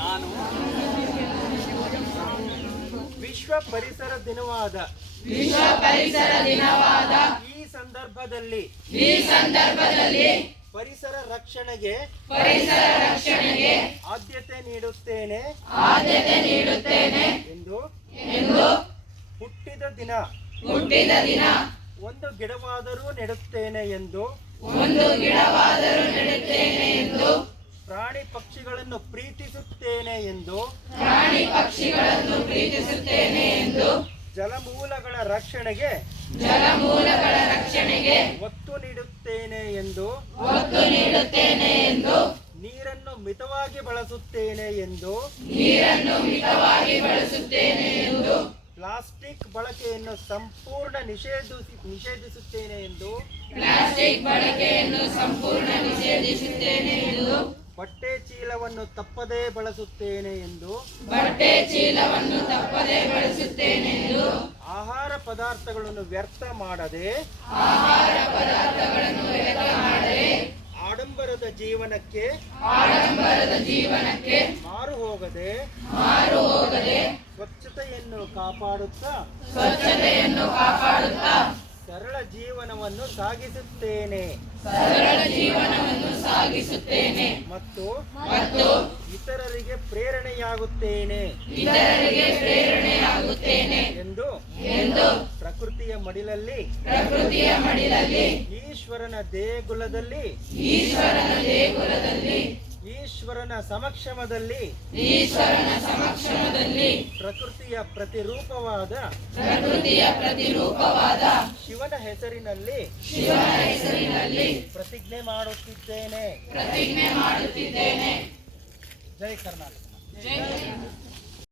ನಾನು ವಿಶ್ವ ಪರಿಸರ ದಿನವಾದ ಈ ಸಂದರ್ಭದಲ್ಲಿ ಪರಿಸರ ರಕ್ಷಣೆಗೆ ಆದ್ಯತೆ ನೀಡುತ್ತೇನೆ ಎಂದು ಹುಟ್ಟಿದ ದಿನ ಒಂದು ಗಿಡವಾದರೂ ನೆಡುತ್ತೇನೆ ಎಂದು ಪ್ರಾಣಿ ಪಕ್ಷಿಗಳನ್ನು ಪ್ರೀತಿಸುತ್ತೇನೆ ಎಂದು ಜಲಮೂಲಗಳ ರಕ್ಷಣೆಗೆ ಒತ್ತು ನೀಡುತ್ತೇನೆ ಎಂದು ನೀರನ್ನು ಮಿತವಾಗಿ ಬಳಸುತ್ತೇನೆ ಎಂದು ಪ್ಲಾಸ್ಟಿಕ್ ಬಳಕೆಯನ್ನು ಸಂಪೂರ್ಣ ನಿಷೇಧಿಸುತ್ತೇನೆ ಎಂದು ಬಟ್ಟೆ ಚೀಲವನ್ನು ತಪ್ಪದೇ ಬಳಸುತ್ತೇನೆ ಎಂದು ಆಹಾರ ಪದಾರ್ಥಗಳನ್ನು ವ್ಯರ್ಥ ಮಾಡದೆ ಆಡಂಬರದ ಜೀವನಕ್ಕೆ ಮಾರು ಹೋಗದೆ ಸ್ವಚ್ಛತೆಯನ್ನು ಕಾಪಾಡುತ್ತಾ ಸರಳ ಜೀವನವನ್ನು ಸಾಗಿಸುತ್ತೇನೆ ಮತ್ತು ಇತರರಿಗೆ ಪ್ರೇರಣೆಯಾಗುತ್ತೇನೆ ಎಂದು ಪ್ರಕೃತಿಯ ಮಡಿಲಲ್ಲಿ ಈಶ್ವರನ ದೇಗುಲದಲ್ಲಿ ಈಶ್ವರನ ಸಮಕ್ಷಮದಲ್ಲಿ ಪ್ರಕೃತಿಯ ಪ್ರತಿರೂಪವಾದ ಶಿವನ ಹೆಸರಿನಲ್ಲಿ ಪ್ರತಿಜ್ಞೆ ಮಾಡುತ್ತಿದ್ದೇನೆ. ಜೈ ಕರ್ನಾಟಕ.